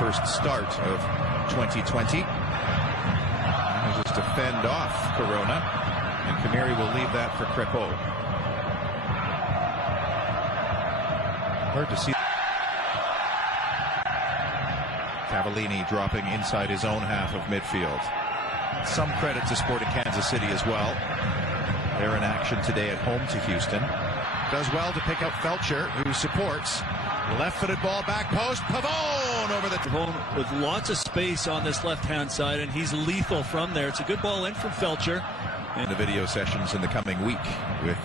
first start of 2020. Manages to fend off Corona, and Kamiri will leave that for Crepeau. Hard to see. Cavallini dropping inside his own half of midfield. Some credit to Sporting Kansas City as well. They're in action today at home to Houston. Does well to pick up Felcher, who supports. Left-footed ball, back post, Pavone over the... Pavone with lots of space on this left-hand side, and he's lethal from there. It's a good ball in from Felcher. And the video sessions in the coming week, with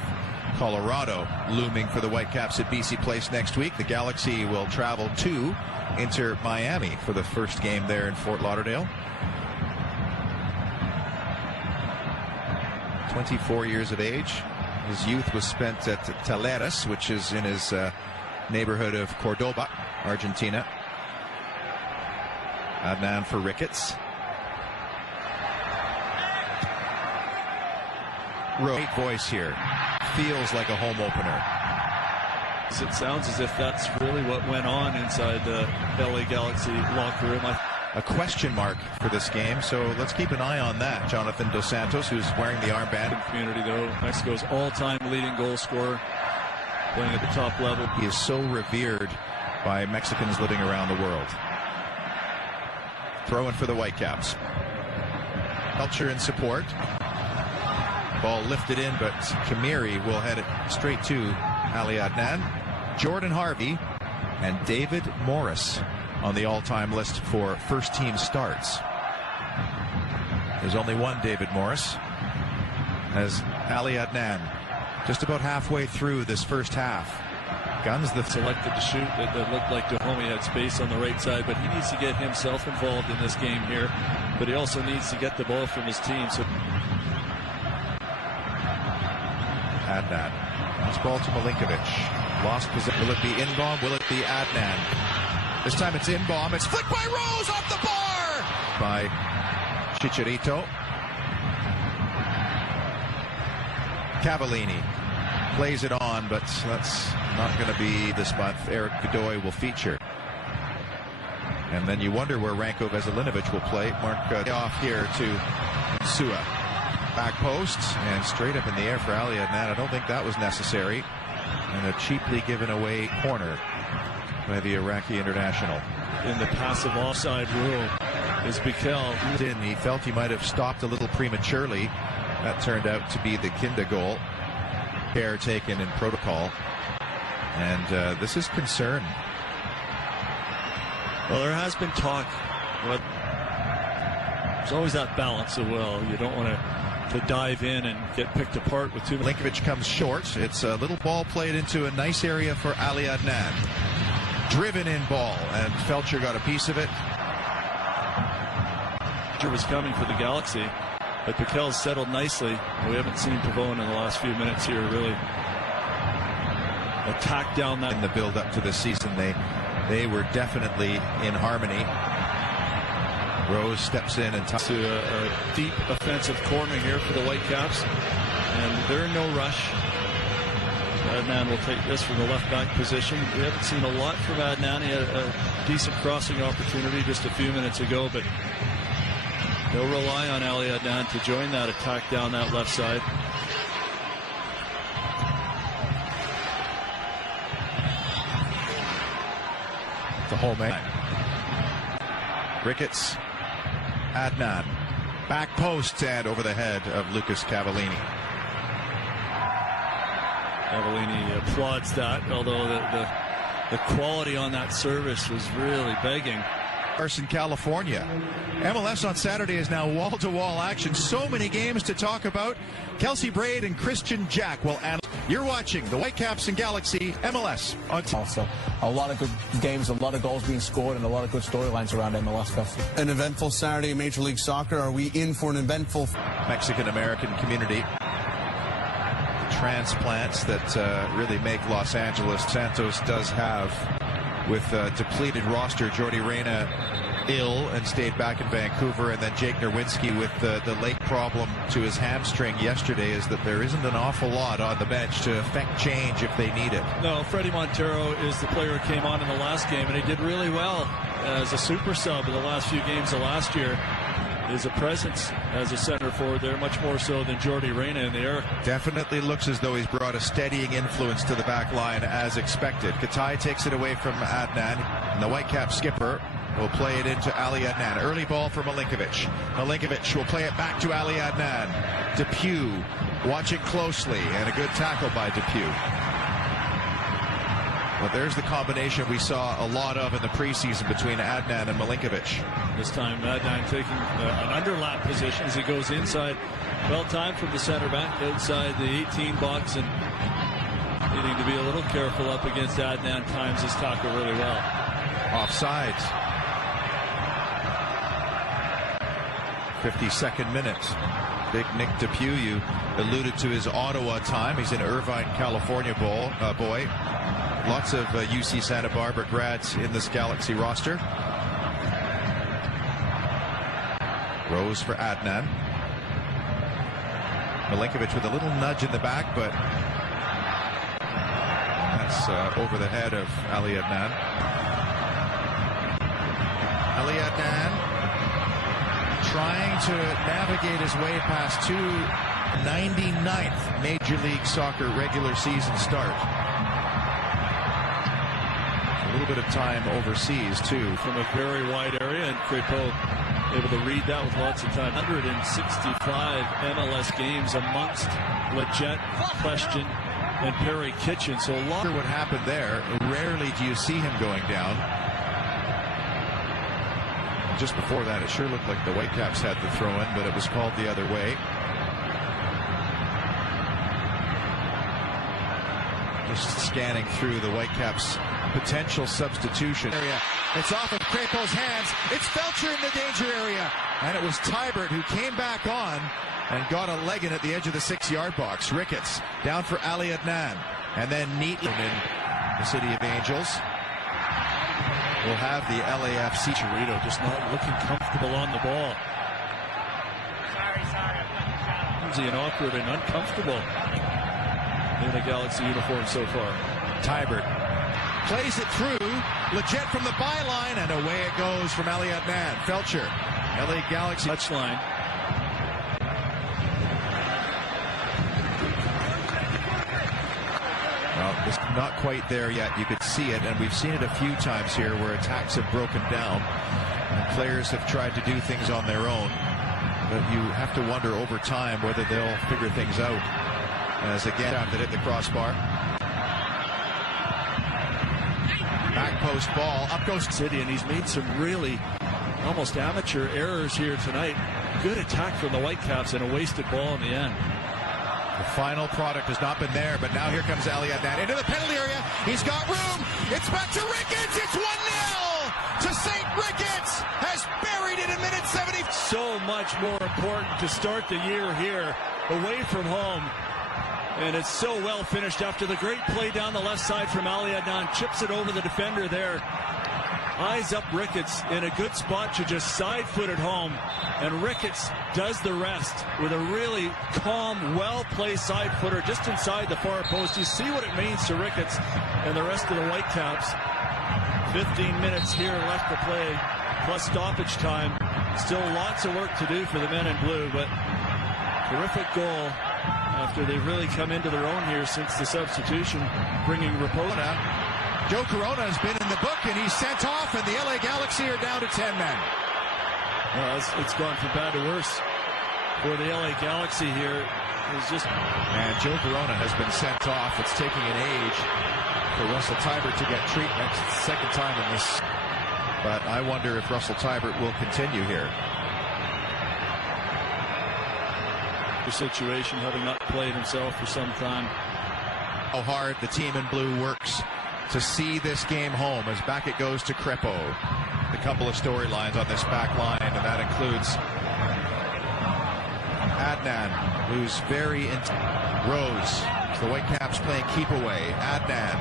Colorado looming for the Whitecaps at BC Place next week. The Galaxy will travel to Inter Miami for the first game there in Fort Lauderdale. 24 years of age. His youth was spent at Talleres, which is in his neighborhood of Cordoba, Argentina. Adnan for Ricketts. Great voice here. Feels like a home opener. It sounds as if that's really what went on inside the LA Galaxy locker room. A question mark for this game, so let's keep an eye on that. Jonathan Dos Santos, who's wearing the armband. Community, though, Mexico's all-time leading goal scorer, playing at the top level. He is so revered by Mexicans living around the world. Throwing for the Whitecaps. Felcher in support. Ball lifted in, but Kamiri will head it straight to Ali Adnan. Jordan Harvey and David Morris on the all-time list for first-team starts. There's only one David Morris, as Ali Adnan just about halfway through this first half. Guns the selected to shoot. That looked like Dahomey had space on the right side, but he needs to get himself involved in this game here. But he also needs to get the ball from his team. So Adnan. This ball to Milinkovic. Lost possession. Will it be Inbaum? Will it be Adnan? This time it's Inbaum. It's flicked by Rose off the bar! By Chicharito. Cavallini plays it on, but that's not going to be the spot Eric Godoy will feature. And then you wonder where Ranko Veselinovic will play. Mark off here to Sua. Back post and straight up in the air for Ali Adnan. I don't think that was necessary. And a cheaply given away corner by the Iraqi international. In the passive offside rule is Bikel. He felt he might have stopped a little prematurely. That turned out to be the Kinda goal. Care taken in protocol. And this is concern. Well, there has been talk. But there's always that balance as well. You don't want to dive in and get picked apart with too many. Milinkovic comes short. It's a little ball played into a nice area for Ali Adnan. Driven in ball, and Felcher got a piece of it. Felcher was coming for the Galaxy, but Bikel's settled nicely. We haven't seen Pavone in the last few minutes here really attack down that. In the build up to this season, they were definitely in harmony. Rose steps in and to a deep offensive corner here for the Whitecaps, and they're in no rush. Adnan will take this from the left back position. We haven't seen a lot from Adnan. He had a decent crossing opportunity just a few minutes ago, but they'll rely on Ali Adnan to join that attack down that left side. The whole man. Ricketts. Adnan. Back post and over the head of Lucas Cavallini. Cavallini applauds that, although the quality on that service was really begging. Carson, California. MLS on Saturday is now wall-to-wall action. So many games to talk about. Kelsey Braid and Christian Jack will analyze. You're watching the Whitecaps and Galaxy MLS on also a lot of good games, a lot of goals being scored, and a lot of good storylines around MLS. An eventful Saturday in Major League Soccer. Are we in for an eventful Mexican-American community? Transplants that really make Los Angeles. Santos does have, with a depleted roster, Jordi Reyna ill and stayed back in Vancouver, and then Jake Nerwinski with the leg problem to his hamstring yesterday, is that there isn't an awful lot on the bench to affect change if they need it. No, Freddie Montero is the player who came on in the last game, and he did really well as a super sub in the last few games of last year, is a presence as a center forward there, much more so than Jordi Reyna in the Iraqi. Definitely looks as though he's brought a steadying influence to the back line as expected. Katai takes it away from Adnan, and the Whitecap skipper will play it into Ali Adnan. Early ball for Milinkovic. Milinkovic will play it back to Ali Adnan. Depew watching closely, and a good tackle by Depew. But there's the combination we saw a lot of in the preseason between Adnan and Milinkovic. This time Adnan taking an underlap position as he goes inside. Well timed from the center back outside the 18 box, and needing to be a little careful up against Adnan. Times his tackle really well. Offside. 52nd minute. Big Nick Depew, you alluded to his Ottawa time. He's an Irvine, California boy. Lots of UC Santa Barbara grads in this Galaxy roster. Rose for Adnan. Milinkovic with a little nudge in the back, but that's over the head of Ali Adnan. Ali Adnan trying to navigate his way past 299th Major League Soccer regular season start. A little bit of time overseas too. From a very wide area, and Crépeau able to read that with lots of time. 165 MLS games amongst Leggett, Question, and Perry Kitchen. So a lot. What happened there? Rarely do you see him going down. Just before that, it sure looked like the Whitecaps had the throw in, but it was called the other way. Just scanning through the Whitecaps' potential substitution area. It's off of Crépeau's hands. It's Felcher in the danger area. And it was Tybert who came back on and got a leg in at the edge of the 6-yard box. Ricketts down for Ali Adnan. And then neatly in the City of Angels. We'll have the LAFC. Chirito just not looking comfortable on the ball. Sorry. And awkward and uncomfortable in a Galaxy uniform so far. Tybert plays it through. Leggett from the byline, and away it goes from Ali Adnan. Felcher, LA Galaxy touchline. Well, it's not quite there yet. You could see it, and we've seen it a few times here where attacks have broken down and players have tried to do things on their own. But you have to wonder over time whether they'll figure things out. As again, that hit the crossbar. Back post ball, up goes City, and he's made some really almost amateur errors here tonight. Good attack from the Whitecaps and a wasted ball in the end. The final product has not been there, but now here comes Ali Adnan into the penalty area. He's got room. It's back to Ricketts. It's 1-0 to St. Ricketts. Has buried it in minute 70. So much more important to start the year here away from home. And it's so well finished after the great play down the left side from Ali Adnan. Chips it over the defender there. Eyes up Ricketts in a good spot to just side-foot it home. And Ricketts does the rest with a really calm, well-placed side-footer just inside the far post. You see what it means to Ricketts and the rest of the Whitecaps. 15 minutes here left to play, plus stoppage time. Still lots of work to do for the men in blue, but terrific goal after they've really come into their own here since the substitution, bringing Rapona. Joe Corona has been in the book, and he's sent off, and the LA Galaxy are down to 10 men. Well, it's gone from bad to worse for the LA Galaxy here. It's just, and Joe Corona has been sent off. It's taking an age for Russell Tybert to get treatment. It's the second time in this, but I wonder if Russell Tybert will continue here. The situation, having not played himself for some time. How hard the team in blue works to see this game home, as back it goes to Crépeau. A couple of storylines on this back line, and that includes Adnan, who's very Rose. The Whitecaps playing keep away. Adnan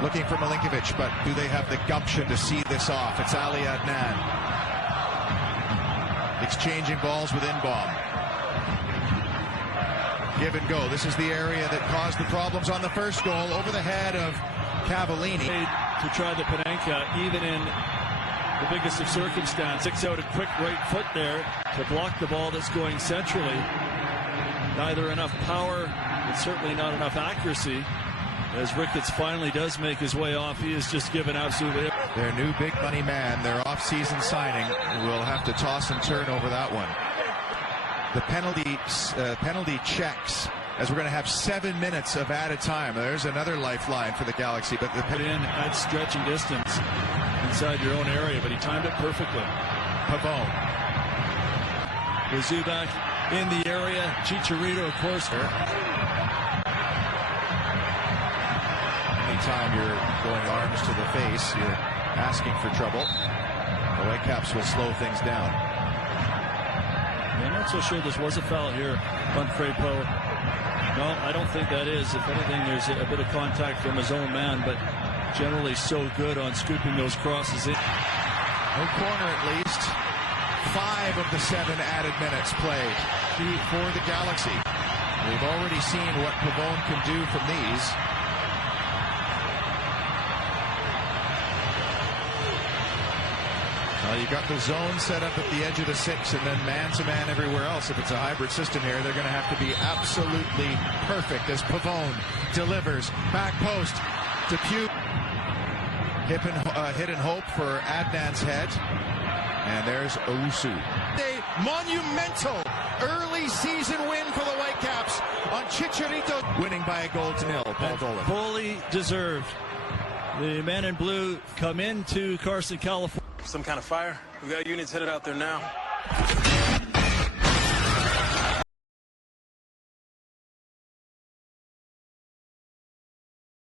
looking for Milinkovic, but do they have the gumption to see this off? It's Ali Adnan exchanging balls with Inbaum. Give and go. This is the area that caused the problems on the first goal, over the head of Cavallini. To try the Panenka, even in the biggest of circumstance. Sticks out a quick right foot there to block the ball that's going centrally. Neither enough power and certainly not enough accuracy. As Ricketts finally does make his way off, he is just given absolutely. Their new big money man, their off-season signing, will have to toss and turn over that one. The penalty checks, as we're going to have 7 minutes of added time. There's another lifeline for the Galaxy, but the put in at stretching distance inside your own area, but he timed it perfectly. Pavone. Zubak in the area. Chicharito, of course. Anytime you're going arms to the face, you're asking for trouble. The Whitecaps will slow things down. I'm not so sure this was a foul here on Crépeau. No, I don't think that is. If anything, there's a bit of contact from his own man, but generally so good on scooping those crosses in. No corner at least. 5 of the 7 added minutes played for the Galaxy. We've already seen what Pavone can do from these. You got the zone set up at the edge of the 6 and then man-to-man everywhere else. If it's a hybrid system here, they're going to have to be absolutely perfect as Pavone delivers. Back post to Pugh. Hit and hope for Adnan's head. And there's Owusu. A monumental early season win for the Whitecaps on Chicharito. Winning by a goal to nil. Paul Dolan. Fully deserved. The men in blue come into Carson, California. Some kind of fire. We got units headed out there now.